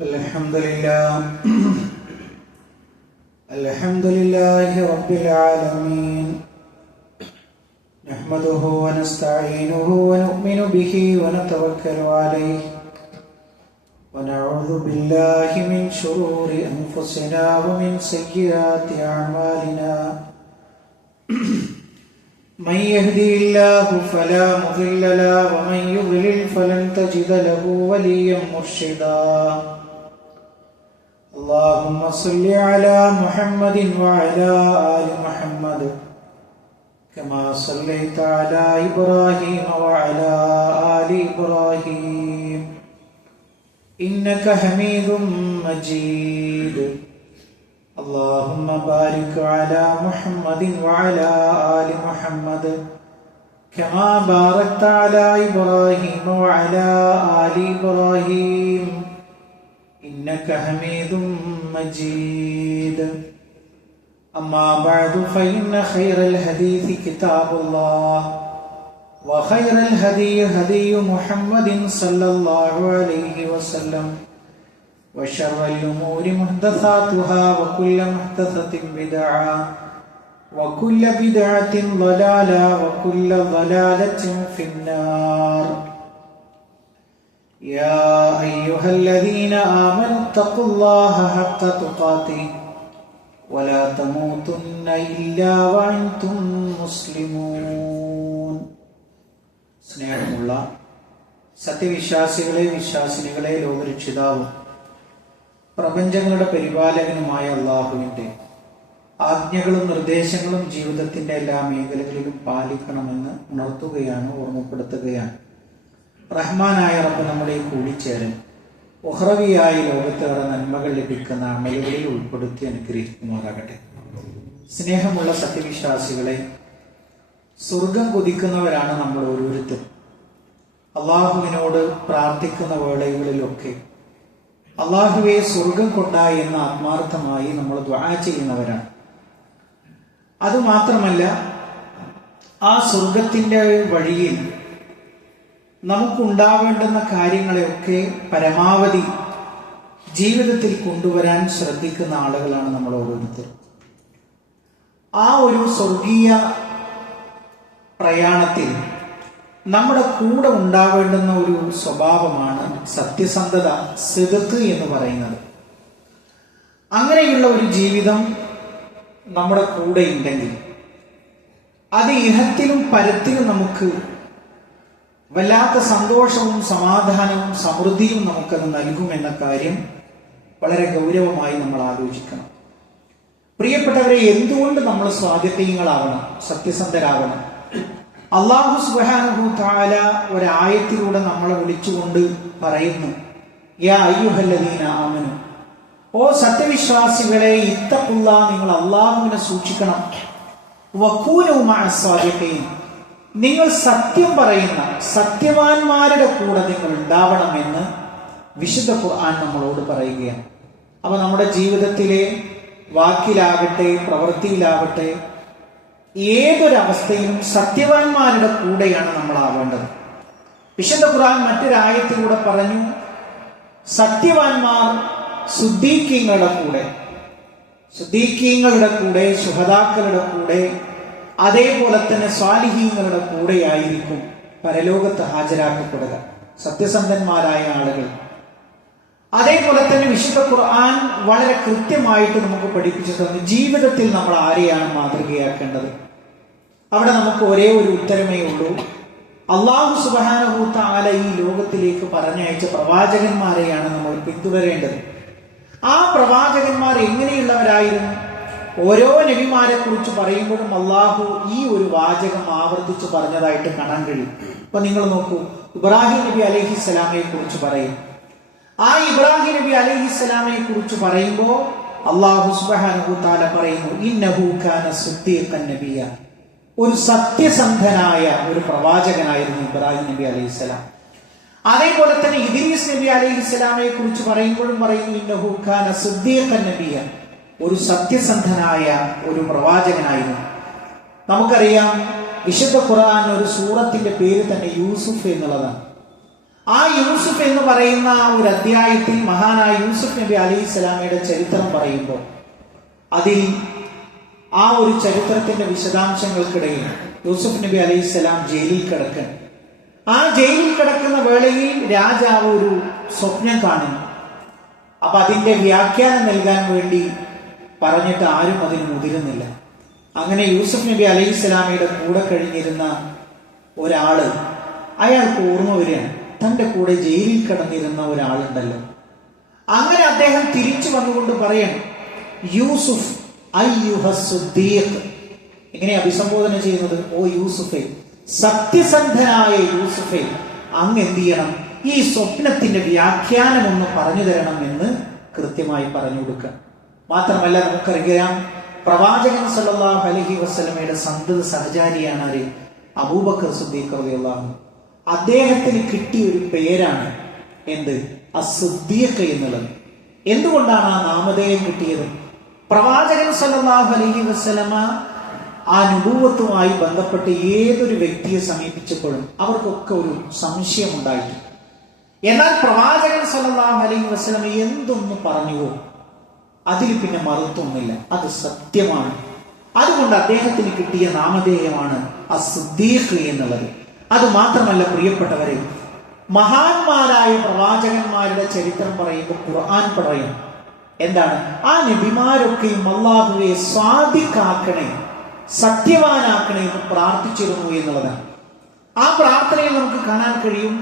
Alhamdulillahi Rabbil Alameen. Nahmaduhu wa nasta'inuhu wa nu'minu bihi wa natawakkalu alayhi. Wa na'udhu billahi min shururi anfusina wa min sayyiati a'malina. Man yahdihillahu fala mudilla lahu wa man yudlil falan tajida lahu waliyyan murshida. اللهم صل على محمد وعلى آل محمد كما صليت على إبراهيم وعلى آل إبراهيم إنك حميد مجيد. اللهم بارك على محمد وعلى آل محمد كما باركت على إبراهيم وعلى آل إبراهيم إنك حميد مجيد. أما بعد فإن خير الحديث كتاب الله وخير الهدي هدي محمد صلى الله عليه وسلم وشر الأمور محدثاتها وكل محدثة بدعة وكل بدعة ضلالة وكل ضلالة في النار. يا أيها الذين آمنوا اتقوا الله حق تقاته ولا تموتن إلا وأنتم مسلمون. സ്നേഹമുള്ള സത്യവിശ്വാസികളെ വിശ്വാസിനികളെ ലോകരക്ഷിതാവും പ്രപഞ്ചങ്ങളുടെ പരിപാലകനുമായ അല്ലാഹുവിന്റെ ആജ്ഞകളും നിർദ്ദേശങ്ങളും ജീവിതത്തിന്റെ എല്ലാ മേഖലകളിലും പാലിക്കണമെന്ന് ഉണർത്തുകയാണ്, ഓർമ്മപ്പെടുത്തുകയാണ്. റഹ്മാനായ റബ്ബ് നമ്മളെ കൂടിച്ചേരൻ ഉഖ്റവിയായ ലോകത്തേറെ നന്മകൾ ലഭിക്കുന്ന അമലുകളിൽ ഉൾപ്പെടുത്തി അനുഗ്രഹിക്കുമാറാകട്ടെ. സ്നേഹമുള്ള സത്യവിശ്വാസികളെ, സ്വർഗം കൊതിക്കുന്നവരാണ് നമ്മൾ ഓരോരുത്തരും. അള്ളാഹുവിനോട് പ്രാർത്ഥിക്കുന്ന വേളകളിലൊക്കെ അള്ളാഹുവെ സ്വർഗം കൊണ്ടാ എന്ന് ആത്മാർത്ഥമായി നമ്മൾ ദുആ ചെയ്യുന്നവരാണ്. അതുമാത്രമല്ല, ആ സ്വർഗത്തിന്റെ വഴിയിൽ നമുക്കുണ്ടാവേണ്ടുന്ന കാര്യങ്ങളെയൊക്കെ പരമാവധി ജീവിതത്തിൽ കൊണ്ടുവരാൻ ശ്രദ്ധിക്കുന്ന ആളുകളാണ് നമ്മൾ ഓരോരുത്തരും. ആ ഒരു സ്വർഗീയ പ്രയാണത്തിൽ നമ്മുടെ കൂടെ ഉണ്ടാവേണ്ടുന്ന ഒരു സ്വഭാവമാണ് സത്യസന്ധത, സിദ്ഖ് എന്ന് പറയുന്നത്. അങ്ങനെയുള്ള ഒരു ജീവിതം നമ്മുടെ കൂടെ ഉണ്ടെങ്കിൽ അത് ഇഹത്തിലും പരത്തിലും നമുക്ക് വല്ലാത്ത സന്തോഷവും സമാധാനവും സമൃദ്ധിയും നമുക്കത് നൽകുമെന്ന കാര്യം വളരെ ഗൗരവമായി നമ്മൾ ആലോചിക്കണം. പ്രിയപ്പെട്ടവരെ, എന്തുകൊണ്ട് നമ്മൾ സ്വാദിഖീങ്ങളാവണം, സത്യസന്ധരാവണം? അല്ലാഹു സുബ്ഹാനഹു തആല ഒരായത്തിലൂടെ നമ്മളെ വിളിച്ചുകൊണ്ട് പറയുന്നു, യാ അയ്യുഹല്ലദീന ആമനു, ഓ സത്യവിശ്വാസികളെ, ഇത്തഖുല്ലാഹ്, നിങ്ങൾ അല്ലാഹുവിനെ സൂക്ഷിക്കണം. വകൂനു മഅസ്സാദിഖീൻ, നിങ്ങൾ സത്യം പറയുന്ന സത്യവാന്മാരുടെ കൂടെ നിങ്ങൾ ഉണ്ടാവണമെന്ന് വിശുദ്ധ ഖുർആൻ നമ്മളോട് പറയുകയാണ്. അപ്പൊ നമ്മുടെ ജീവിതത്തിലെ വാക്കിലാകട്ടെ പ്രവൃത്തിയിലാകട്ടെ ഏതൊരവസ്ഥയിലും സത്യവാന്മാരുടെ കൂടെയാണ് നമ്മൾ ആവേണ്ടത്. വിശുദ്ധ ഖുർആൻ മറ്റൊരായത്തിലൂടെ പറഞ്ഞു, സത്യവാന്മാർ സുദ്ദീഖീങ്ങളുടെ കൂടെ, ശുഹദാക്കളുടെ കൂടെ, അതേപോലെ തന്നെ സ്വാലിഹീങ്ങളുടെ കൂടെയായിരിക്കും പരലോകത്ത് ഹാജരാക്കപ്പെടുക സത്യസന്ധന്മാരായ ആളുകൾ. അതേപോലെ തന്നെ വിശുദ്ധ ഖുർആൻ വളരെ കൃത്യമായിട്ട് നമുക്ക് പഠിപ്പിച്ചു തന്നു ജീവിതത്തിൽ നമ്മൾ ആരെയാണ് മാതൃകയാക്കേണ്ടത്. അവിടെ നമുക്ക് ഒരേ ഒരു ഉത്തരമേ ഉള്ളൂ, അല്ലാഹു സുബ്ഹാനഹു തആല ഈ ലോകത്തിലേക്ക് പറഞ്ഞയച്ച പ്രവാചകന്മാരെയാണ് നമ്മൾ പിന്തുടരേണ്ടത്. ആ പ്രവാചകന്മാർ എങ്ങനെയുള്ളവരായിരുന്നു? ഓരോ നബിമാരെ കുറിച്ച് പറയുമ്പോഴും അള്ളാഹു ഈ ഒരു വാചകം ആവർത്തിച്ച് പറഞ്ഞതായിട്ട് കാണാൻ കഴിയും. ഇപ്പൊ നിങ്ങൾ നോക്കൂ, ഇബ്രാഹിം നബി അലൈഹിസ്സലാമയെ കുറിച്ച് പറയും. ആ ഇബ്രാഹിം നബി അലൈഹിസ്സലാമയെ കുറിച്ച് പറയുമ്പോൾ അള്ളാഹു സുബ്ഹാനഹു തആല പറയുന്നു, ഇന്നഹു കാന സിദ്ദീഖൻ നബിയ, ഒരു സത്യസന്ധനായ ഒരു പ്രവാചകനായിരുന്നു ഇബ്രാഹിം നബി അലൈഹിസ്സലാം. അതേപോലെ തന്നെ ഇദ്രീസ് നബി അലൈഹിസ്സലാമയെ കുറിച്ച് പറയുമ്പോഴും പറയുന്നു, ഇന്നഹു കാന സിദ്ദീഖൻ നബിയ, ഒരു സത്യസന്ധനായ ഒരു പ്രവാചകനായിരുന്നു. നമുക്കറിയാം, വിശുദ്ധ ഖുർആൻ ഒരു സൂറത്തിന്റെ പേര് തന്നെ യൂസുഫ് എന്നുള്ളതാണ്. ആ യൂസുഫ് എന്ന് പറയുന്ന ഒരു അധ്യായത്തിൽ മഹാനായ യൂസുഫ് നബി അലൈഹിസ്സലാമയുടെ ചരിത്രം പറയുമ്പോൾ അതിൽ ആ ഒരു ചരിത്രത്തിന്റെ വിശദാംശങ്ങൾക്കിടയിൽ യൂസുഫ് നബി അലൈഹിസ്സലാം ജയിലിൽ കിടക്കണം. ആ ജയിലിൽ കിടക്കുന്ന വേളയിൽ രാജാവ് ഒരു സ്വപ്നം കാണുന്നു. അപ്പൊ അതിന്റെ വ്യാഖ്യാനം നൽകാൻ വേണ്ടി പറഞ്ഞിട്ട് ആരും അതിന് മുതിരുന്നില്ല. അങ്ങനെ യൂസുഫ് നബി അലൈഹിസ്സലാമയുടെ കൂടെ കഴിഞ്ഞിരുന്ന ഒരാള്, അയാൾക്ക് ഓർമ്മ വരികയാണ്, തന്റെ കൂടെ ജയിലിൽ കിടന്നിരുന്ന ഒരാളുണ്ടല്ലോ. അങ്ങനെ അദ്ദേഹം തിരിച്ചു വന്നുകൊണ്ട് പറയണം, യൂസുഫ് അയ്യുഹ സിദ്ദീഖ്. ഇങ്ങനെ അഭിസംബോധന ചെയ്യുന്നത്, ഓ യൂസുഫേ, സത്യസന്ധനായ യൂസുഫേ, അങ്ങ് എന്ത് ചെയ്യണം, ഈ സ്വപ്നത്തിന്റെ വ്യാഖ്യാനം ഒന്ന് പറഞ്ഞു തരണം എന്ന് കൃത്യമായി പറഞ്ഞു കൊടുക്കുക. മാത്രമല്ല നമുക്കറിയാം, പ്രവാചകൻ സല്ലല്ലാഹു അലൈഹി വസല്ലമയുടെ സന്തത സഹചാരിയാണ് ആര്? അബൂബക്കർ സിദ്ദീഖ് റളിയല്ലാഹു അൻഹു. അദ്ദേഹത്തിന് കിട്ടിയ ഒരു പേരാണ് എന്ത്? അസിദ്ദീഖ് എന്നുള്ളത്. എന്തുകൊണ്ടാണ് ആ നാമധേയം കിട്ടിയത്? പ്രവാചകൻ സല്ലല്ലാഹു അലൈഹി വസല്ലമ ആ നുബുവത്തുമായി ബന്ധപ്പെട്ട് ഏതൊരു വ്യക്തിയെ സമീപിച്ചപ്പോഴും അവർക്കൊക്കെ ഒരു സംശയം ഉണ്ടായിട്ടുണ്ട്. എന്നാൽ പ്രവാചകൻ സല്ലല്ലാഹു അലൈഹി വസല്ലമ എന്തൊന്ന് പറഞ്ഞുവോ അതിൽ പിന്നെ മറുത്തൊന്നില്ല, അത് സത്യമാണ്. അതുകൊണ്ട് അദ്ദേഹത്തിന് കിട്ടിയ നാമധേയമാണ് അസിദ്ദീഖ് എന്നുള്ളത്. അത് മാത്രമല്ല പ്രിയപ്പെട്ടവരെ, മഹാന്മാരായ പ്രവാചകന്മാരുടെ ചരിത്രം പറയുമ്പോൾ ഖുർആൻ പറയും എന്താണ്? ആ നബിമാരൊക്കെയും അല്ലാഹുവേ സ്വാദിഖാക്കണേ, സത്യവാനാക്കണേ എന്ന് പ്രാർത്ഥിച്ചിരുന്നു എന്നുള്ളതാണ്. ആ പ്രാർത്ഥനയിൽ നമുക്ക് കാണാൻ കഴിയും,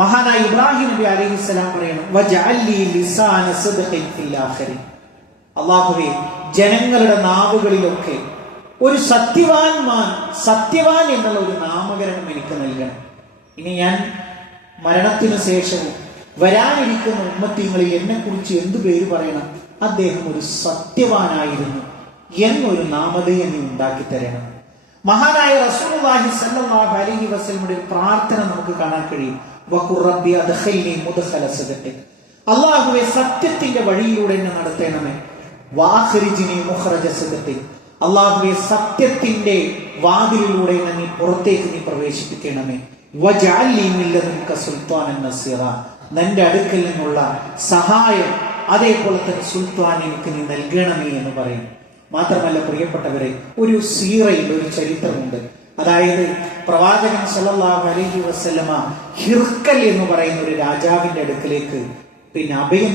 മഹാനായ ഇബ്രാഹിം നബി അലൈഹിസ്സലാം പറയണം, വജഅല്ലി ലിസാന സിദ്ഖിൻ ഫിൽ ആഖിരീൻ. അല്ലാഹുവേ, ജനങ്ങളുടെ നാവുകളിലൊക്കെ ഒരു സത്യവാൻ എന്നുള്ള ഒരു നാമകരണം എനിക്ക് നൽകണം. ഇനി ഞാൻ മരണത്തിന് ശേഷവും വരാനിരിക്കുന്ന ഉമ്മത്തീങ്ങളിൽ എന്നെ കുറിച്ച് എന്തു പേര് പറയണം? അദ്ദേഹം ഒരു സത്യവാനായിരുന്നു എന്നൊരു നാമധേയം നീ ഉണ്ടാക്കി തരണം. മഹാനായ റസൂലുള്ളാഹി സ്വല്ലല്ലാഹു അലൈഹി വസല്ലമയുടെ പ്രാർത്ഥന നമുക്ക് കാണാൻ കഴിയും, വഖുർ റബ്ബി അദ്ഖിൽനി മുദ്ഖല സിദ്ഖിൻ. അല്ലാഹുവേ, സത്യത്തിന്റെ വഴിയിലൂടെ എന്നെ നടത്തണമേ. വഅഖ്രിജ്നി മുഖ്റജ സിദ്ഖിൻ. അല്ലാഹുവേ, സത്യത്തിന്റെ വാതിലിലൂടെ എന്നെ നീ പുറത്തേക്ക് നീ പ്രവേശിപ്പിക്കണമേ. വജഅൽനി മിൻ ലദുൻക സുൽത്താനൻ നസീറ. നിന്റെ അടുക്കൽ നിന്നുള്ള സഹായം, അതേപോലെ തന്നെ സുൽത്താൻ എനിക്ക് നീ നൽകണമേ എന്ന് പറയും. മാത്രമല്ല പ്രിയപ്പെട്ടവരെ, ഒരു സീറയിൽ ഒരു ചരിത്രമുണ്ട്. അതായത് പ്രവാചകൻ സല്ലല്ലാഹു അലൈഹി വസല്ലമ ഹിർക്കൽ എന്ന് പറയുന്ന ഒരു രാജാവിന്റെ അടുക്കലേക്ക് അഭയം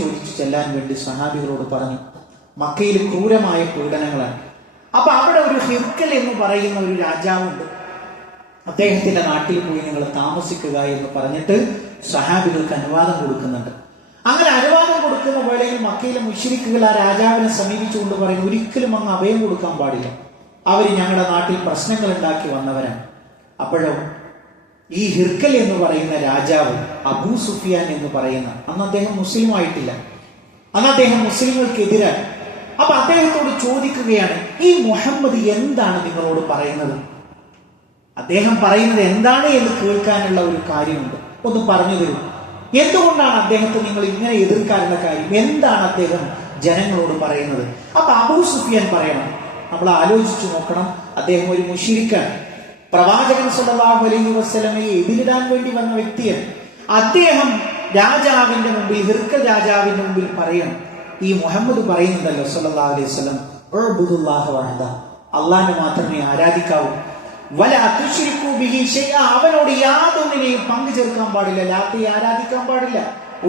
ചോദിച്ചു ചെല്ലാൻ വേണ്ടി സഹാബികളോട് പറഞ്ഞു. മക്കയിൽ ക്രൂരമായ പീഡനങ്ങളാണ്. അപ്പൊ അവിടെ ഒരു ഹിർക്കൽ എന്ന് പറയുന്ന ഒരു രാജാവുണ്ട്. അദ്ദേഹത്തിന്റെ നാട്ടിൽ പോയി നിങ്ങൾ താമസിക്കുക എന്ന് പറഞ്ഞിട്ട് സഹാബികൾക്ക് അനുവാദം കൊടുക്കുന്നുണ്ട്. അങ്ങനെ അനുവാദം കൊടുക്കുന്ന വേളയിൽ മക്കയിലെ മുശ്രിക്കുകൾ ആ രാജാവിനെ സമീപിച്ചുകൊണ്ട് പറയും, ഒരിക്കലും അങ്ങ് അഭയം കൊടുക്കാൻ പാടില്ല, അവർ ഞങ്ങളുടെ നാട്ടിൽ പ്രശ്നങ്ങൾ ഉണ്ടാക്കി വന്നവരാണ്. അപ്പോഴോ ഈ ഹിർക്കൽ എന്ന് പറയുന്ന രാജാവ് അബൂ സുഫിയാൻ എന്ന് പറയുന്ന, അന്ന് അദ്ദേഹം മുസ്ലിം ആയിട്ടില്ല, അന്ന് അദ്ദേഹം മുസ്ലിങ്ങൾക്കെതിരാണ്. അപ്പൊ അദ്ദേഹത്തോട് ചോദിക്കുകയാണ്, ഈ മുഹമ്മദ് എന്താണ് നിങ്ങളോട് പറയുന്നത്? അദ്ദേഹം പറയുന്നത് എന്താണ് എന്ന് കേൾക്കാനുള്ള ഒരു കാര്യമുണ്ട്, ഒന്ന് പറഞ്ഞു തരൂ. എന്തുകൊണ്ടാണ് അദ്ദേഹത്തെ നിങ്ങൾ ഇങ്ങനെ എതിർക്കാനുള്ള കാര്യം? എന്താണ് അദ്ദേഹം ജനങ്ങളോട് പറയുന്നത്? അപ്പൊ അബൂ സുഫിയാൻ പറയണം, നമ്മൾ ആലോചിച്ചു നോക്കണം, അദ്ദേഹം ഒരു മുശ്രിക്കാണ്. പ്രവാചകൻ സല്ലല്ലാഹു അലൈഹി വസല്ലമയെ എതിരിടാൻ വേണ്ടി വന്ന വ്യക്തിയാണ്. അദ്ദേഹം രാജാവിന്റെ മുമ്പിൽ, ഹിർക്കൽ രാജാവിന്റെ മുമ്പിൽ പറയണം, ഈ മുഹമ്മദ് പറയുന്നുണ്ടല്ലോ സല്ലല്ലാഹു അലൈഹി വസല്ലം, ഉഅ്ബുദുല്ലാഹ വഹദ, അല്ലാഹനെ മാത്രമേ ആരാധിക്കാവൂ, വലാ തുശ്രികൂ ബിഹി ശൈഅ, അവനോട് യാതൊന്നിനെയും പങ്കു ചേർക്കാൻ പാടില്ല. ലാത്തയെ ആരാധിക്കാൻ പാടില്ല,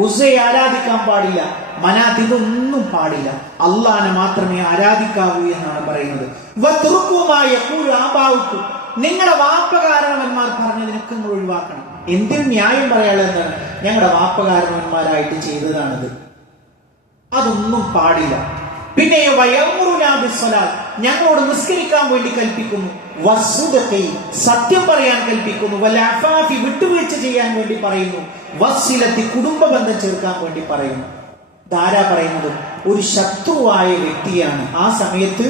ഉസ്സയെ ആരാധിക്കാൻ പാടില്ല, മനാത്ത് ഇതൊന്നും പാടില്ല, അല്ലാഹനെ മാത്രമേ ആരാധിക്കാവൂ എന്നാണ് പറയുന്നത്. വതുർകൂ മാ യഖൂലു ആബാഉക്കും, നിങ്ങളുടെ വാപ്പകാരണവന്മാർ പറഞ്ഞതിനൊക്കെ നിങ്ങൾ ഒഴിവാക്കണം. എന്തിന് ന്യായം പറയാലെന്നാണ്? ഞങ്ങളുടെ വാപ്പകാരണവന്മാരായിട്ട് ചെയ്തതാണിത്, അതൊന്നും പാടില്ല. പിന്നെ ഞങ്ങളോട് നിസ്കരിക്കാൻ വേണ്ടി കൽപ്പിക്കുന്നു, വസ്സുദഖി, സത്യം പറയാൻ കൽപ്പിക്കുന്നു, വൽഅഫാഫി, വിട്ടുവീഴ്ച ചെയ്യാൻ വേണ്ടി പറയുന്നു, വസ്സിലത്തി, കുടുംബ ബന്ധം ചേർക്കാൻ വേണ്ടി പറയുന്നു. ധാരാ പറയുന്നത് ഒരു ശത്രുവായ വ്യക്തിയാണ്. ആ സമയത്ത്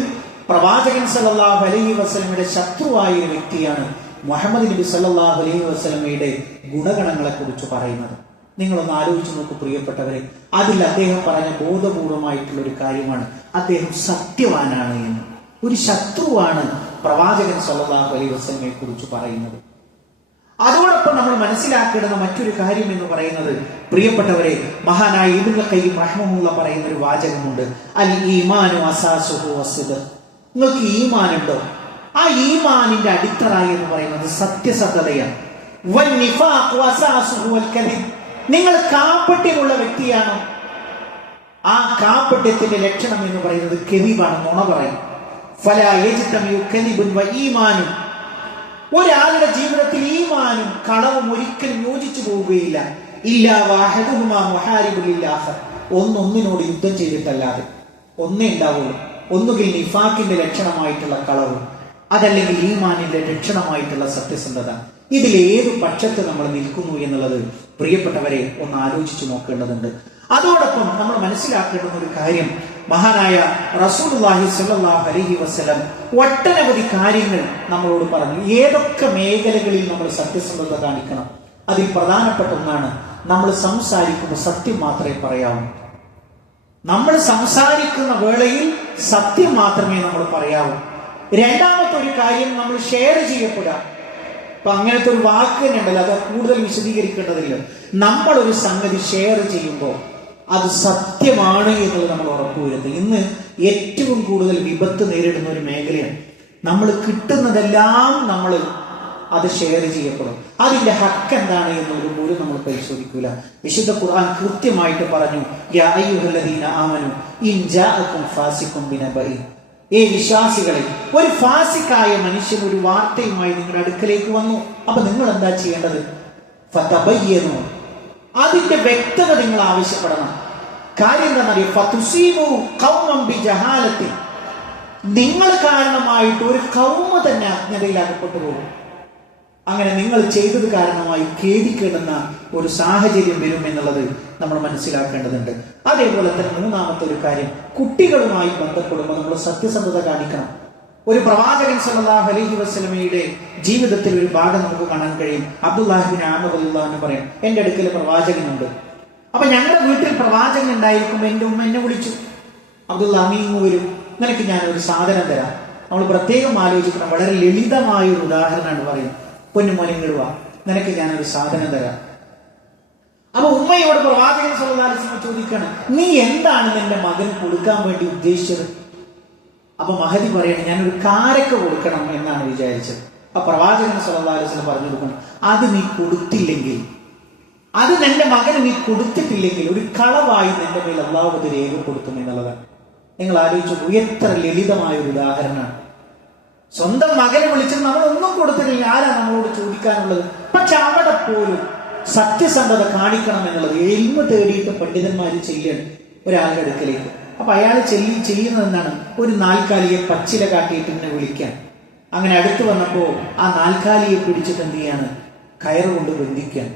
പ്രവാചകൻ സല്ലല്ലാഹു അലൈഹി വസല്ലമയുടെ ശത്രുവായ ഒരു വ്യക്തിയാണ് മുഹമ്മദ് നബി സല്ലല്ലാഹു അലൈഹി വസല്ലമയുടെ ഗുണഗണങ്ങളെ കുറിച്ച് പറയുന്നത്. നിങ്ങളൊന്ന് ആലോചിച്ച് നോക്കൂ പ്രിയപ്പെട്ടവരെ, അതിൽ അദ്ദേഹം പറഞ്ഞ ബോധപൂർവമായിട്ടുള്ള ഒരു കാര്യമാണ്, അദ്ദേഹം സത്യവാനാണ് എന്ന്. ഒരു ശത്രുവാണ് പ്രവാചകൻ സല്ലല്ലാഹു അലൈഹി വസല്ലമയെ കുറിച്ച് പറയുന്നത്. അതോടൊപ്പം നമ്മൾ മനസ്സിലാക്കേണ്ടുന്ന മറ്റൊരു കാര്യം എന്ന് പറയുന്നത്, പ്രിയപ്പെട്ടവരെ, മഹാനായ ഇബ്നുൽ ഖയ്യിം റഹ്മഹുല്ലാഹ് പറയുന്ന ഒരു വാചകമുണ്ട്, അൽ ഈമാനു അസാസുഹു വസ്ദിഖ്. നിങ്ങൾക്ക് ഈമാനുണ്ടോ? ആ ഈമാനിന്റെ അടിത്തറ എന്ന് പറയുന്നത് സത്യസന്ധതയാണ്. വൻ നിഫാഖു അസാസുഹു വൽ കദിബ്. നിങ്ങൾ കാപട്യമുള്ള വ്യക്തിയാണോ? ആ കാപട്യത്തിന്റെ ലക്ഷണം എന്ന് പറയുന്നത് കദിബാണ്, നുണ പറയും. ഫലാ യജ്തമിഉ കദിബുൻ വ ഈമാനും. ഒരാളുടെ ജീവിതത്തിൽ ഈമാനും കളവും ഒരിക്കലും യോജിച്ചു പോവുകയില്ല. ഇല്ലാ വാഹിദുഹുമാ മുഹാരിബുൽ ലില്ലാഹ്. ഒന്നൊന്നിനോട് യുദ്ധം ചെയ്തിട്ടല്ലാതെ ഒന്നേ ഉണ്ടാവുള്ളൂ. ഒന്നുകിൽ നിഫാഖിന്റെ ലക്ഷണമായിട്ടുള്ള കളവ്, അതല്ലെങ്കിൽ ഈമാനിന്റെ ലക്ഷണമായിട്ടുള്ള സത്യസന്ധത. ഇതിൽ ഏതു പക്ഷത്ത് നമ്മൾ നിൽക്കുന്നു എന്നുള്ളത് പ്രിയപ്പെട്ടവരെ ഒന്ന് ആലോചിച്ചു നോക്കേണ്ടതുണ്ട്. അതോടൊപ്പം നമ്മൾ മനസ്സിലാക്കേണ്ടുന്ന ഒരു കാര്യം, മഹാനായ റസൂലുള്ളാഹി സ്വല്ലല്ലാഹു അലൈഹി വസല്ലം ഒട്ടനവധി കാര്യങ്ങൾ നമ്മളോട് പറഞ്ഞു. ഏതൊക്കെ മേഖലകളിൽ നമ്മൾ സത്യസന്ധത കാണിക്കണം? അതിൽ പ്രധാനപ്പെട്ട ഒന്നാണ്, നമ്മൾ സംസാരിക്കുമ്പോൾ സത്യം മാത്രമേ പറയാവൂ. നമ്മൾ സംസാരിക്കുന്ന വേളയിൽ സത്യം മാത്രമേ നമ്മൾ പറയാവൂ. രണ്ടാമത്തെ ഒരു കാര്യം, നമ്മൾ ഷെയർ ചെയ്യപ്പെടാം. അപ്പൊ അങ്ങനത്തെ ഒരു വാക്ക് തന്നെ ഉണ്ടല്ലോ, അത് കൂടുതൽ വിശദീകരിക്കേണ്ടതില്ല. നമ്മൾ ഒരു സംഗതി ഷെയർ ചെയ്യുമ്പോൾ അത് സത്യമാണ് എന്നുള്ളത് നമ്മൾ ഉറപ്പുവരുത്തുക. ഇന്ന് ഏറ്റവും കൂടുതൽ വിപത്ത് നേരിടുന്ന ഒരു മേഖലയാണ്. നമ്മൾ കിട്ടുന്നതെല്ലാം നമ്മൾ അത് ഷെയർ ചെയ്യപ്പെടും. അതിന്റെ ഹക്ക് എന്താണ് എന്നുള്ളത് പോലും നമ്മൾ പരിശോധിക്കൂല. വിശുദ്ധ ഖുർആൻ കൃത്യമായിട്ട് പറഞ്ഞു, യാ അയ്യുഹല്ലദീന ആമനു ഇൻ ജാഅകും ഫാസിഖുൻ ബിനബഇൻ. ഏ വിശ്വാസികളെ, ഒരു ഫാസിക്കായ മനുഷ്യൻ ഒരു വാർത്തയുമായി നിങ്ങളുടെ അടുക്കലേക്ക് വന്നു. അപ്പൊ നിങ്ങൾ എന്താ ചെയ്യേണ്ടത്? ഫതബയ്യനു. അതിന്റെ വ്യക്തത നിങ്ങൾ ആവശ്യപ്പെടണം. കാര്യം എന്താണെന്നറിയോ? ഫതുസീബു ഖൗമൻ ബിജഹാലത്തി. നിങ്ങൾ കാരണമായിട്ട് ഒരു കൗമ തന്നെ അജ്ഞതയിൽ അകപ്പെട്ടു പോകും. അങ്ങനെ നിങ്ങൾ ചെയ്തത് കാരണമായി ഖേദിക്കേണ്ടുന്ന ഒരു സാഹചര്യം വരും എന്നുള്ളത് നമ്മൾ മനസ്സിലാക്കേണ്ടതുണ്ട്. അതേപോലെ തന്നെ മൂന്നാമത്തെ ഒരു കാര്യം, കുട്ടികളുമായി ബന്ധപ്പെടുമ്പോൾ നമ്മൾ സത്യസന്ധത കാണിക്കണം. ഒരു പ്രവാചകൻ സല്ലല്ലാഹു അലൈഹി വസല്ലമയുടെ ജീവിതത്തിൽ ഒരു ഭാഗം നമുക്ക് കാണാൻ കഴിയും. അബ്ദുല്ലാഹി ബിൻ അമർ റളിയല്ലാഹു അൻഹു പറയും, എന്റെ അടുക്കൽ പ്രവാചകനുണ്ട്. അപ്പൊ ഞങ്ങളുടെ വീട്ടിൽ പ്രവാചകൻ ഉണ്ടായിരിക്കുമ്പോൾ എന്റെ ഉമ്മ എന്നെ വിളിച്ചു, അബ്ദുല്ലാ നീ ഇങ്ങ് വരും, നിനക്ക് ഞാൻ ഒരു സാധനം തരാം. നമ്മൾ പ്രത്യേകം ആലോചിക്കണം. വളരെ ലളിതമായ ഒരു ഉദാഹരണമാണ് പറയും, പൊന്നുമോനിങ്ങുക, നിനക്ക് ഞാനൊരു സാധനം തരാം. അപ്പൊ ഉമ്മയോട് പ്രവാചകൻ സല്ലല്ലാഹു അലൈഹി വസല്ലം ചോദിക്കാണ്, നീ എന്താണ് നിന്റെ മകൻ കൊടുക്കാൻ വേണ്ടി ഉദ്ദേശിച്ചത്? അപ്പൊ മഹദി പറയണം, ഞാനൊരു കാരക്ക കൊടുക്കണം എന്നാണ് വിചാരിച്ചത്. അപ്പൊ പ്രവാചകൻ സല്ലല്ലാഹു അലൈഹി വസല്ലം പറഞ്ഞു കൊടുക്കണം, അത് നീ കൊടുത്തില്ലെങ്കിൽ, അത് നിന്റെ മകന് നീ കൊടുത്തിട്ടില്ലെങ്കിൽ ഒരു കളവായി നിന്റെ മേൽ അല്ലാഹു അത് രേഖപ്പെടുത്തും എന്നുള്ളതാണ്. നിങ്ങൾ ആലോചിച്ചു, എത്ര ലളിതമായ ഒരു ഉദാഹരണമാണ്. സ്വന്തം മകനെ വിളിച്ചിട്ട് നമ്മൾ ഒന്നും കൊടുത്തിട്ടില്ല, ആരാ നമ്മളോട് ചോദിക്കാനുള്ളത്? പക്ഷെ അവിടെ പോലും സത്യസന്ധത കാണിക്കണം എന്നുള്ളത് എൽമ തേടിയിട്ട് പണ്ഡിതന്മാര് ചെയ്യണം ഒരാളുടെ അടുക്കലേക്ക്. അപ്പൊ അയാൾ ചെയ്യുന്നത് എന്താണ്? ഒരു നാൽക്കാലിയെ പച്ചില കാട്ടിയിട്ട് ഇങ്ങനെ വിളിക്കാൻ. അങ്ങനെ അടുത്ത് വന്നപ്പോ ആ നാൽക്കാലിയെ പിടിച്ചിട്ട് എന്ത് ചെയ്യാണ്? കയറുകൊണ്ട് ബന്ധിക്കാൻ.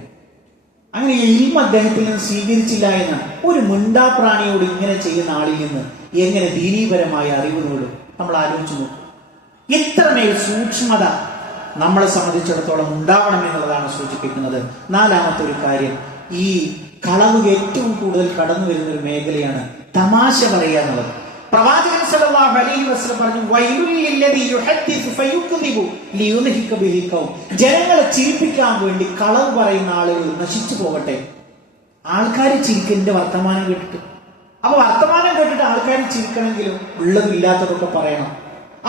അങ്ങനെ എൽമ അദ്ദേഹത്തിൽ നിന്ന് സ്വീകരിച്ചില്ല എന്നാണ്. ഒരു മുണ്ടാപ്രാണിയോട് ഇങ്ങനെ ചെയ്യുന്ന ആളിൽ നിന്ന് എങ്ങനെ ദീനീപരമായ അറിവ് നേടും? നമ്മൾ ആലോചിച്ചു നോക്കും. ഇത്രമേൽ സൂക്ഷ്മത നമ്മളെ സംബന്ധിച്ചിടത്തോളം ഉണ്ടാവണം എന്നുള്ളതാണ് സൂചിപ്പിക്കുന്നത്. നാലാമത്തെ ഒരു കാര്യം, ഈ കളവ് ഏറ്റവും കൂടുതൽ കടന്നു വരുന്ന ഒരു മേഖലയാണ് തമാശ പറയുക എന്നുള്ളത്. പ്രവാചകൻ സല്ലല്ലാഹു അലൈഹി വസല്ലം പറഞ്ഞു, വൈലുൽ ലില്ലദീ യുഹദ്ദിസു ഫയുക്ദിബു ലിയുദ്ഹിക ബിഹിൽ ഖൗം. ജനങ്ങളെ ചിരിപ്പിക്കാൻ വേണ്ടി കളവ് പറയുന്ന ആളുകൾ നശിച്ചു പോകട്ടെ. ആൾക്കാർ ചിരിക്കലിന്റെ വർത്തമാനം കേട്ടിട്ട്. അപ്പൊ വർത്തമാനം കേട്ടിട്ട് ആൾക്കാർ ചിരിക്കണമെങ്കിലും ഉള്ളതില്ലാത്തതൊക്കെ പറയണം.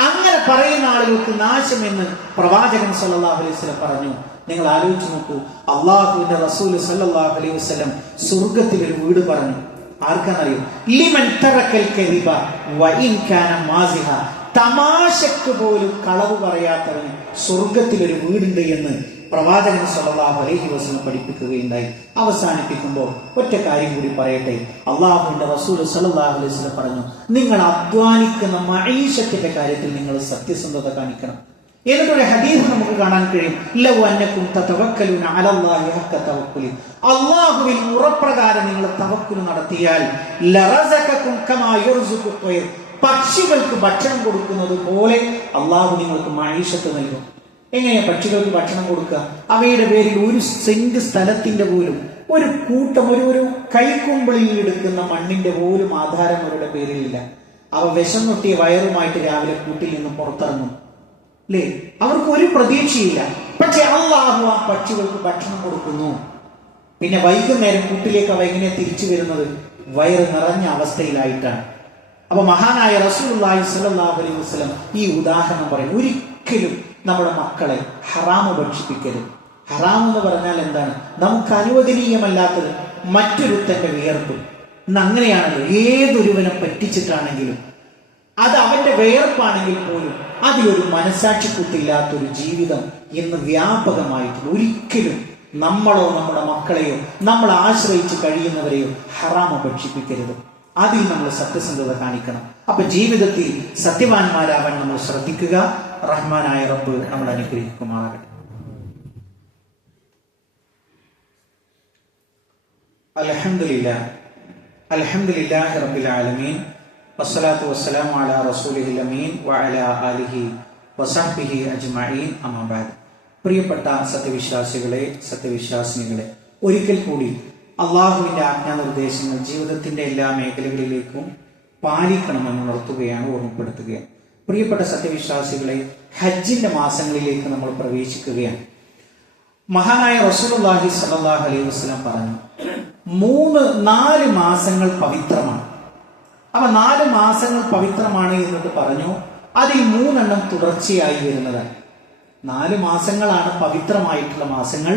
അങ്ങനെ പറയുന്ന ആളുകൾക്ക് നാശമെന്ന് പ്രവാചകൻ സല്ലല്ലാഹു അലൈഹി വസല്ലം പറഞ്ഞു. നിങ്ങൾ ആലോചിച്ച് നോക്കൂ, അള്ളാഹുവിന്റെ റസൂൽ സല്ലല്ലാഹു അലൈഹി വസല്ലം സ്വർഗത്തിൽ ഒരു വീട് പറഞ്ഞു. ആർക്കാന്നറിയോ? ലിമൻ തറക്കൽ കദിബ വഇൻ കാന മാസിഹ. തമാശക്ക് പോലും കളവ് പറയാത്തവന് സ്വർഗത്തിൽ ഒരു വീടുണ്ട് എന്ന് പ്രവാചകൻ സല്ലല്ലാഹു അലൈഹി വസല്ലം പഠിപ്പിക്കുകയുണ്ടായി. അവസാനിപ്പിക്കുമ്പോൾ ഒറ്റ കാര്യം കൂടി പറയട്ടെ. അള്ളാഹുവിന്റെ റസൂൽ സല്ലല്ലാഹു അലൈഹി വസല്ലം പറഞ്ഞു, നിങ്ങൾ അധ്വാനിക്കുന്ന മഈശത്തിന്റെ കാര്യത്തിൽ നിങ്ങൾ സത്യസന്ധത കാണിക്കണം. എന്നിട്ടൊരു ഹദീസ് നമുക്ക് കാണാൻ കഴിയും, ലൗ അന്നകും തതവക്കലൂന അലല്ലാഹി ഹഖ തവക്കുലി. അല്ലാഹുവിൽ ഉറപ്രകാരം നിങ്ങൾ തവക്കുൽ നടത്തിയാൽ ലറസകകും കമാ യർസുഖു ത്വയ്ർ. പക്ഷികൾക്ക് ഭക്ഷണം കൊടുക്കുന്നത് പോലെ അള്ളാഹു നിങ്ങൾക്ക് മഈശത്ത് നൽകും. എങ്ങനെയാ പക്ഷികൾക്ക് ഭക്ഷണം കൊടുക്കുക? അവയുടെ പേരിൽ ഒരു സെന്റ് സ്ഥലത്തിന്റെ പോലും ഒരു കൂട്ടം ഒരു കൈക്കുമ്പിളിൽ എടുക്കുന്ന മണ്ണിന്റെ പോലും ആധാരം അവരുടെ പേരിലില്ല. അവ വിഷം നൊട്ടിയ വയറുമായിട്ട് രാവിലെ കൂട്ടിൽ നിന്ന് പുറത്തിറങ്ങും, അല്ലേ? അവർക്ക് ഒരു പ്രതീക്ഷയില്ല. പക്ഷെ അല്ലാഹു ആ പക്ഷികൾക്ക് ഭക്ഷണം കൊടുക്കുന്നു. പിന്നെ വൈകുന്നേരം കൂട്ടിലേക്ക് അവ എങ്ങനെ തിരിച്ചു വരുന്നത്? വയറ് നിറഞ്ഞ അവസ്ഥയിലായിട്ടാണ്. അപ്പൊ മഹാനായ റസൂലുള്ളാഹി സ്വല്ലല്ലാഹു അലൈഹി വസല്ലം ഈ ഉദാഹരണം പറയും, ഒരിക്കലും നമ്മുടെ മക്കളെ ഹറാമ് ഭക്ഷിപ്പിക്കരുത്. ഹറാം എന്ന് പറഞ്ഞാൽ എന്താണ്? നമുക്ക് അനുവദനീയമല്ലാത്തത് മറ്റൊരുത്തന്റെ വിയർപ്പ്. ഇന്ന് അങ്ങനെയാണല്ലോ, ഏതൊരുവനെ പറ്റിച്ചിട്ടാണെങ്കിലും അത് അവന്റെ വിയർപ്പാണെങ്കിൽ പോലും അതിലൊരു മനസാക്ഷിക്കുത്തില്ലാത്തൊരു ജീവിതം ഇന്ന് വ്യാപകമായിട്ടുണ്ട്. ഒരിക്കലും നമ്മളോ നമ്മുടെ മക്കളെയോ നമ്മൾ ആശ്രയിച്ച് കഴിയുന്നവരെയോ ഹറാമ് ഭക്ഷിപ്പിക്കരുത്. അതിൽ നമ്മൾ സത്യസന്ധത കാണിക്കണം. അപ്പൊ ജീവിതത്തിൽ സത്യവാന്മാരാവാൻ നമ്മൾ ശ്രദ്ധിക്കുക. റഹ്മാനായ റബ്ബ് നമ്മൾ അനുഗ്രഹിക്കുമാറാകട്ടെ. അൽഹംദുലില്ലാഹി റബ്ബിൽ ആലമീൻ വസ്സലാത്തു വസ്സലാമു അലാ റസൂലിഹിൽ അമീൻ വഅലാ ആലിഹി വസഹ്ബിഹി അജ്മഈൻ അമ്മാ ബഅദ്. പ്രിയപ്പെട്ട സത്യവിശ്വാസികളെ, സത്യവിശ്വാസിനികളെ, ഒരിക്കൽ കൂടി അള്ളാഹുവിന്റെ ആജ്ഞാനിർദ്ദേശങ്ങൾ ജീവിതത്തിന്റെ എല്ലാ മേഖലകളിലേക്കും പാലിക്കണമെന്ന് ഉണർത്തുകയാണ്, ഓർമ്മപ്പെടുത്തുകയാണ്. പ്രിയപ്പെട്ട സത്യവിശ്വാസികളെ, ഹജ്ജിന്റെ മാസങ്ങളിലേക്ക് നമ്മൾ പ്രവേശിക്കുകയാണ്. മഹാനായ റസൂലുള്ളാഹി സ്വല്ലല്ലാഹു അലൈഹി വസല്ലം പറഞ്ഞു, 4 മാസങ്ങൾ പവിത്രമാണ്. അപ്പൊ 4 മാസങ്ങൾ പവിത്രമാണ് എന്നിട്ട് പറഞ്ഞു, അതിൽ 3 തുടർച്ചയായി വരുന്നതാണ്. 4 മാസങ്ങളാണ് പവിത്രമായിട്ടുള്ള മാസങ്ങൾ.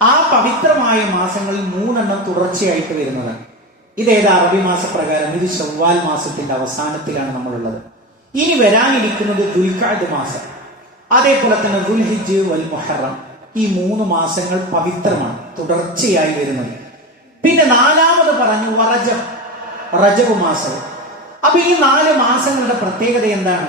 ആ പവിത്രമായ മാസങ്ങളിൽ 3 തുടർച്ചയായിട്ട് വരുന്നതാണ്. ഇതേത് അറബി മാസപ്രകാരം ഇത് ശവ്വാൽ മാസത്തിന്റെ അവസാനത്തിലാണ് നമ്മളുള്ളത്. ഇനി വരാനിരിക്കുന്നത് ദുൽഖഅദ് മാസം, അതേപോലെ തന്നെ ദുൽഹിജ്ജ് വൽ മുഹറം. ഈ 3 മാസങ്ങൾ പവിത്രമാണ്, തുടർച്ചയായി വരുന്നത്. പിന്നെ 4ാമത് പറഞ്ഞു റജബ് മാസം. അപ്പൊ ഈ 4 മാസങ്ങളുടെ പ്രത്യേകത എന്താണ്?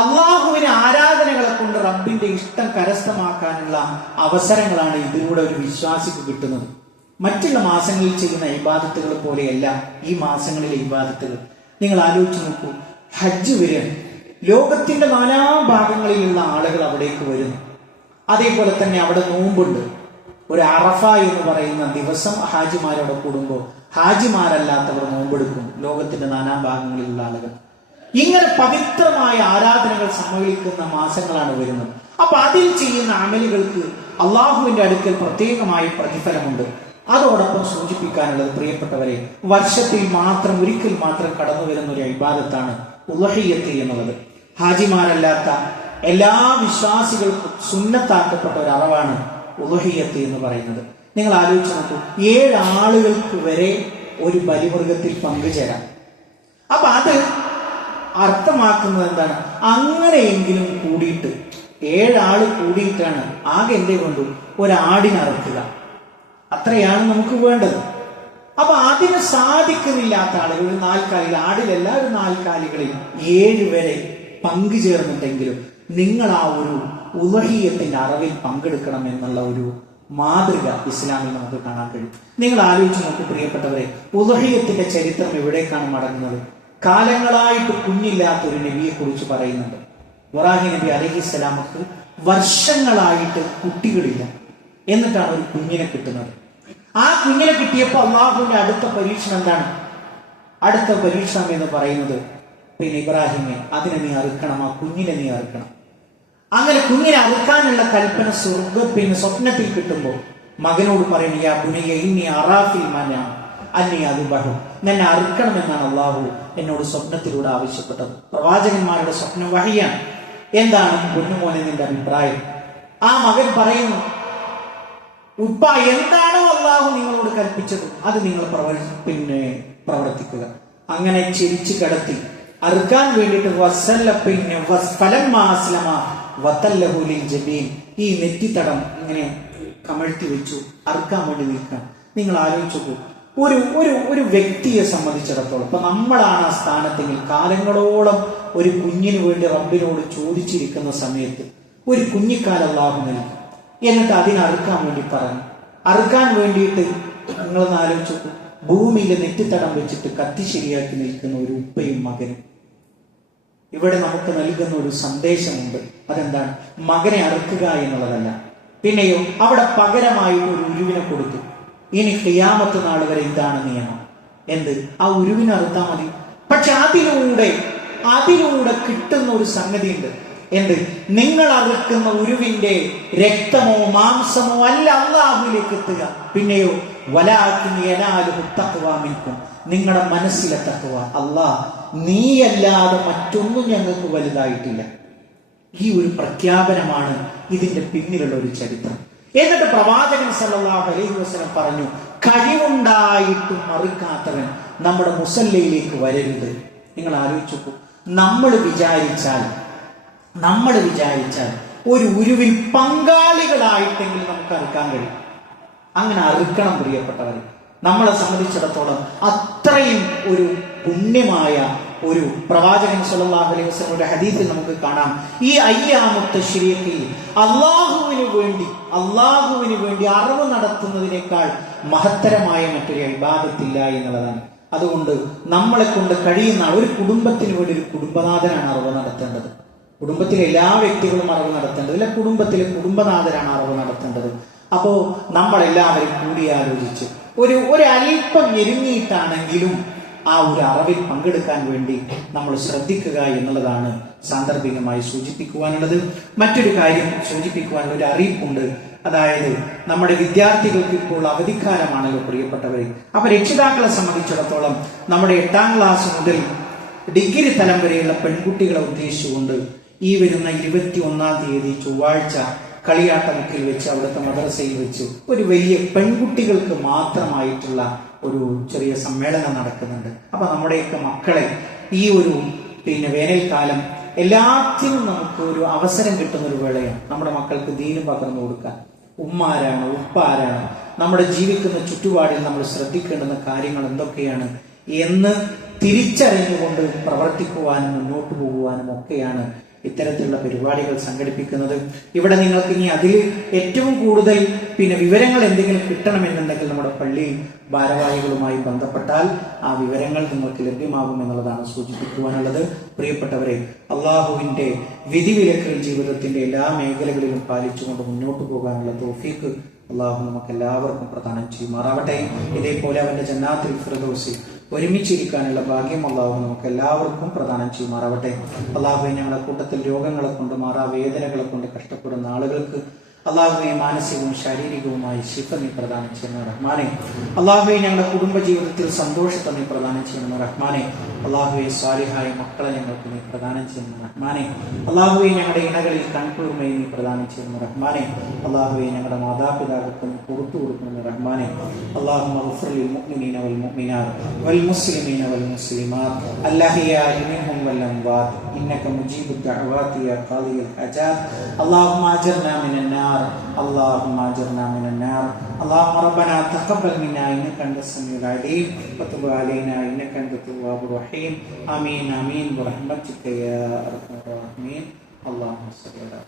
അള്ളാഹുവിന് ആരാധനകളെ കൊണ്ട് റബ്ബിന്റെ ഇഷ്ടം കരസ്ഥമാക്കാനുള്ള അവസരങ്ങളാണ് ഇതിലൂടെ ഒരു വിശ്വാസിക്ക് കിട്ടുന്നത്. മറ്റുള്ള മാസങ്ങളിൽ ചെയ്യുന്ന ഇബാദത്തുകൾ പോലെയല്ല ഈ മാസങ്ങളിലെ ഇബാദത്തുകൾ. നിങ്ങൾ ആലോചിച്ച് നോക്കൂ, ഹജ്ജ് വരികയാണ്, ലോകത്തിന്റെ 4 ഭാഗങ്ങളിലുള്ള ആളുകൾ അവിടേക്ക് വരുന്നു. അതേപോലെ തന്നെ അവിടെ നോമ്പുണ്ട്. ഒരു അറഫ എന്ന് പറയുന്ന ദിവസം ഹാജിമാരോട് കൂടുമ്പോൾ ഹാജിമാരല്ലാത്തവർ നോമ്പെടുക്കും, ലോകത്തിന്റെ 4 ഭാഗങ്ങളിലുള്ള ആളുകൾ. ഇങ്ങനെ പവിത്രമായ ആരാധനകൾ സമ്മേളിക്കുന്ന മാസങ്ങളാണ് വരുന്നത്. അപ്പൊ അതിൽ ചെയ്യുന്ന അമലുകൾക്ക് അള്ളാഹുവിന്റെ അടുക്കൽ പ്രത്യേകമായ പ്രതിഫലമുണ്ട്. അതോടൊപ്പം സൂചിപ്പിക്കാനുള്ളത്, പ്രിയപ്പെട്ടവരെ, വർഷത്തിൽ ഒരിക്കൽ മാത്രം കടന്നു വരുന്ന ഒരു ഇബാദത്താണ് ഉളഹിയ്യത്ത് എന്നുള്ളത്. ഹാജിമാരല്ലാത്ത എല്ലാ വിശ്വാസികൾക്കും സുന്നത്താക്കപ്പെട്ട ഒരു അറവാണ് ഉളഹിയ്യത്ത് എന്ന് പറയുന്നത്. നിങ്ങൾ ആലോചിച്ച് നോക്കൂ, 7 ആളുകൾക്ക് വരെ ഒരു ബലിമൃഗത്തിൽ പങ്കുചേരാം. അപ്പൊ അത് അർത്ഥമാക്കുന്നത് എന്താണ്? അങ്ങനെയെങ്കിലും കൂടിയിട്ട് 7 ആള് കൂടിയിട്ടാണ് ആകെ എന്തേ കൊണ്ടു ഒരാടിനറക്കുക. അത്രയാണ് നമുക്ക് വേണ്ടത്. അപ്പൊ അതിന് സാധിക്കുന്നില്ലാത്ത ആളുകൾ, ഒരു 4 കാലികൾ, ആടിലല്ല, ഒരു 4 കാലികളിൽ 7 വരെ പങ്കുചേർന്നിട്ടെങ്കിലും നിങ്ങൾ ആ ഒരു ഉളഹിയ്യത്തിന്റെ അറവിൽ പങ്കെടുക്കണം എന്നുള്ള ഒരു മാതൃക ഇസ്ലാമിൽ നമുക്ക് കാണാൻ കഴിയും. നിങ്ങൾ ആലോചിച്ച് നോക്കൂ പ്രിയപ്പെട്ടവരെ, ഉളഹിയ്യത്തിന്റെ ചരിത്രം എവിടേക്കാണ് മടങ്ങുന്നത്? കാലങ്ങളായിട്ട് കുഞ്ഞില്ലാത്ത ഒരു നബിയെ കുറിച്ച് പറയുന്നുണ്ട്. ഇബ്രാഹിം നബി അലൈഹിസ്സലാമക്ക് വർഷങ്ങളായിട്ട് കുട്ടികളില്ല, എന്നിട്ടാണ് ഒരു കുഞ്ഞിനെ കിട്ടുന്നത്. ആ കുഞ്ഞിനെ കിട്ടിയപ്പോൾ അള്ളാഹുവിന്റെ അടുത്ത പരീക്ഷണം എന്താണ്? അടുത്ത പരീക്ഷണം എന്ന് പറയുന്നത്, പിന്നെ ഇബ്രാഹിമെ, അതിനെ നീ അറുക്കണം, ആ കുഞ്ഞിനെ നീ അറുക്കണം. അങ്ങനെ കുഞ്ഞിനെ അറുക്കാനുള്ള കൽപ്പന സ്വപ്നത്തിൽ കിട്ടുമ്പോൾ മകനോട് പറയുന്നു, യാ ബുനയ്യ ഇന്നി അറാ ഫിൽ മനാം അന്നി അദ്ബഹു, എന്നെ അറുക്കണമെന്നാണ് അള്ളാഹു എന്നോട് സ്വപ്നത്തിലൂടെ ആവശ്യപ്പെട്ടത്. പ്രവാചകന്മാരുടെ സ്വപ്നം വഹിയാണ്. എന്താണ് പൊന്നുമോനെ നിന്റെ അഭിപ്രായം? ആ മകൻ പറയുന്നു, ഉപ്പ, എന്താണോ അള്ളാഹു നിങ്ങളോട് കൽപ്പിച്ചത് അത് നിങ്ങൾ പ്രവർത്തിക്കുക. അങ്ങനെ ചിരിച്ചു കിടത്തി അറുക്കാൻ വേണ്ടിയിട്ട് ഈ നെറ്റിത്തടം ഇങ്ങനെ കമഴ്ത്തി വെച്ചു അറുക്കാൻ വേണ്ടി നിൽക്കാൻ. നിങ്ങൾ ആലോചിച്ചു, ഒരു വ്യക്തിയെ സംബന്ധിച്ചിടത്തോളം, ഇപ്പൊ നമ്മളാണ് ആ സ്ഥാനത്തെങ്കിൽ, കാലങ്ങളോളം ഒരു കുഞ്ഞിന് വേണ്ടി റബ്ബിനോട് ചോദിച്ചിരിക്കുന്ന സമയത്ത് ഒരു കുഞ്ഞിക്കാൽ അല്ലാഹു നൽകി, എന്നിട്ട് അതിനറുക്കാൻ വേണ്ടി പറഞ്ഞു. അറുക്കാൻ വേണ്ടിയിട്ട് നിങ്ങളൊന്ന് ആലോചിച്ചു, ഭൂമിയിലെ നെറ്റിത്തടം വെച്ചിട്ട് കത്തി ശരിയാക്കി നിൽക്കുന്ന ഒരു ഉപ്പയും മകനും. ഇവിടെ നമുക്ക് നൽകുന്ന ഒരു സന്ദേശമുണ്ട്. അതെന്താണ്? മകനെ അറുക്കുക എന്നുള്ളതല്ല. പിന്നെയോ അവിടെ പകരമായിട്ട് ഒരു ഉരുവിനെ കൊടുത്തു. ഇനി ഖിയാമത്ത് നാൾ വരെ ഇതാണ് നിയമം. എന്ത്? ആ ഉരുവിനെ അറുത്താൽ മതി. പക്ഷെ അതിലൂടെ കിട്ടുന്ന ഒരു സംഗതിയുണ്ട്. എന്ത്? നിങ്ങൾ അറുക്കുന്ന ഉരുവിന്റെ രക്തമോ മാംസമോ അല്ല അല്ലാഹുവിലേക്ക് എത്തുക. പിന്നെയോ വലാകിൻ യനാലുഹു തഖ്വ മിൻകും, നിങ്ങളുടെ മനസ്സിലെ തഖ്വ. അല്ലാഹ് നീയല്ലാതെ മറ്റൊന്നും ഞങ്ങൾക്ക് വലുതായിട്ടില്ല. ഈ ഒരു പ്രഖ്യാപനമാണ് ഇതിന്റെ പിന്നിലുള്ള ഒരു ചരിത്രം. എന്നിട്ട് പ്രവാചകൻ സല്ലല്ലാഹു അലൈഹി വസല്ലം പറഞ്ഞു, കഴിവുണ്ടായിട്ടും മറുക്കാത്തവൻ നമ്മുടെ മുസല്ലയിലേക്ക് വരരുത്. നിങ്ങൾ ആലോചിച്ചു, നമ്മൾ വിചാരിച്ചാൽ ഒരു ഉരുവിൽ പങ്കാളികളായിട്ടെങ്കിലും നമുക്ക് അറുക്കാൻ കഴിയും. അങ്ങനെ അറുക്കണം പ്രിയപ്പെട്ടവരെ. നമ്മളെ സംബന്ധിച്ചിടത്തോളം അത്രയും ഒരു പുണ്യമായ ഒരു പ്രവാചകൻ സല്ലല്ലാഹു അലൈഹി വസല്ലം ഒരു ഹദീസിൽ നമുക്ക് കാണാം, ഈ അയ്യാമുത്ത തശ്രീഖിൽ അള്ളാഹുവിന് വേണ്ടി അറിവ് നടത്തുന്നതിനേക്കാൾ മഹത്തരമായ മറ്റൊരു ഇബാദത്തില്ല എന്നുള്ളതാണ്. അതുകൊണ്ട് നമ്മളെ കൊണ്ട് കഴിയുന്ന ഒരു കുടുംബത്തിന് വേണ്ടി ഒരു കുടുംബനാഥനാണ് അറിവ് നടത്തേണ്ടത്. കുടുംബത്തിലെ എല്ലാ വ്യക്തികളും അറിവ് നടത്തേണ്ടത്, കുടുംബത്തിലെ കുടുംബനാഥനാണ് അറിവ് നടത്തേണ്ടത്. അപ്പോ നമ്മളെല്ലാവരും കൂടിയാലോചിച്ച് ഒരു അല്പം ഞെരുങ്ങിയിട്ടാണെങ്കിലും ആ ഒരു അറിവിൽ പങ്കെടുക്കാൻ വേണ്ടി നമ്മൾ ശ്രദ്ധിക്കുക എന്നുള്ളതാണ് സാന്ദർഭികമായി സൂചിപ്പിക്കുവാനുള്ളത്. മറ്റൊരു കാര്യം സൂചിപ്പിക്കുവാനുള്ള ഒരു അറിയിപ്പുണ്ട്. അതായത് നമ്മുടെ വിദ്യാർത്ഥികൾക്ക് ഇപ്പോൾ അവധിക്കാലമാണല്ലോ പ്രിയപ്പെട്ടവരെ. അപ്പൊ രക്ഷിതാക്കളെ സംബന്ധിച്ചിടത്തോളം നമ്മുടെ 8ാം ക്ലാസ് മുതൽ ഡിഗ്രി തലം വരെയുള്ള പെൺകുട്ടികളെ ഉദ്ദേശിച്ചുകൊണ്ട് ഈ വരുന്ന 21-ാം തീയതി ചൊവ്വാഴ്ച കളിയാട്ടമുക്കിൽ വെച്ച് അവിടുത്തെ മദ്രസയിൽ വെച്ച് ഒരു വലിയ പെൺകുട്ടികൾക്ക് മാത്രമായിട്ടുള്ള ഒരു ചെറിയ സമ്മേളനം നടക്കുന്നുണ്ട്. അപ്പൊ നമ്മുടെയൊക്കെ മക്കളെ ഈ ഒരു വേനൽക്കാലം എല്ലാത്തിനും നമുക്ക് ഒരു അവസരം കിട്ടുന്ന ഒരു വേളയാണ്. നമ്മുടെ മക്കൾക്ക് ദീന് പകർന്നു കൊടുക്കാൻ ഉമ്മാരാണ്, ഉപ്പാരാണ്, നമ്മുടെ ജീവിക്കുന്ന ചുറ്റുപാടിൽ നമ്മൾ ശ്രദ്ധിക്കേണ്ടുന്ന കാര്യങ്ങൾ എന്തൊക്കെയാണ് എന്ന് തിരിച്ചറിഞ്ഞുകൊണ്ട് പ്രവർത്തിക്കുവാനും മുന്നോട്ട് പോകുവാനും ഒക്കെയാണ് ഇത്തരത്തിലുള്ള പരിപാടികൾ സംഘടിപ്പിക്കുന്നത്. ഇവിടെ നിങ്ങൾക്ക് ഇനി അതിൽ ഏറ്റവും കൂടുതൽ വിവരങ്ങൾ എന്തെങ്കിലും കിട്ടണമെന്നുണ്ടെങ്കിൽ നമ്മുടെ പള്ളി ഭാരവാഹികളുമായി ബന്ധപ്പെട്ടാൽ ആ വിവരങ്ങൾ നിങ്ങൾക്ക് ലഭ്യമാകും എന്നുള്ളതാണ് സൂചിപ്പിക്കുവാനുള്ളത്. പ്രിയപ്പെട്ടവരെ, അള്ളാഹുവിന്റെ വിധിവിലക്കുകൾ ജീവിതത്തിന്റെ എല്ലാ മേഖലകളിലും പാലിച്ചുകൊണ്ട് മുന്നോട്ട് പോകാനുള്ള തൗഫീഖ് അള്ളാഹു നമുക്ക് എല്ലാവർക്കും പ്രദാനം ചെയ്യുമാറാവട്ടെ. ഇതേപോലെ അവന്റെ ജന്നാത്തുൽ ഫിർദൗസിൽ ഒരുമിച്ചിരിക്കാനുള്ള ഭാഗ്യം അള്ളാഹു നമുക്ക് എല്ലാവർക്കും പ്രദാനം ചെയ്യുമാറാവട്ടെ. അള്ളാഹുവെ, ഞങ്ങളുടെ കൂട്ടത്തിൽ രോഗങ്ങളെ കൊണ്ട്, മാറാവേദനകളെ കൊണ്ട് കഷ്ടപ്പെടുന്ന ആളുകൾക്ക് അള്ളാഹുവെ മാനസികവും ശാരീരികവുമായി ശിഫ നീ പ്രദാനം ചെയ്യുന്ന റഹ്മാനെ. അള്ളാഹുവെ, ഞങ്ങളുടെ കുടുംബ ജീവിതത്തിൽ സന്തോഷത്തെ നീ പ്രദാനം ചെയ്യുന്ന റഹ്മാനെ. അള്ളാഹുവെ, സ്വാലിഹായ മക്കളെ ഞങ്ങൾക്ക് നീ പ്രദാനം ചെയ്യുന്ന റഹ്മാനെ. അള്ളാഹുവെ, ഞങ്ങളുടെ ഇണകളിൽ കൺകുളിർമയെ നീ പ്രദാനം ചെയ്യുന്ന റഹ്മാനെ. അള്ളാഹുവെ, ഞങ്ങളുടെ മാതാപിതാക്കൾക്ക് നീ പുറത്തു കൊടുക്കുന്ന റഹ്മാനെ. അള്ളാഹുമ്മ ഗ്ഫിർ ലിൽ മുഅ്മിനീന വൽ മുഅ്മിനാത്ത് വൽ മുസ്ലിമീന വൽ മുസ്ലിമാത്ത് അൽഅഹ്യാഇ മിൻഹും വൽ അംവാത്ത് ഇന്നക മുജീബുദ് ദഅവാതി യാ ഖാദിയൽ ഹജാത്ത്. അല്ലാഹുമ്മ അജിർനാ മിനൻ നാർ, اللهم اجرنا من النار. اللهم ربنا تقبل منا انك انت السميع العليم وتب علينا انك انت التواب الرحيم. امين امين برحمتك يا ارحم الراحمين. اللهم صل على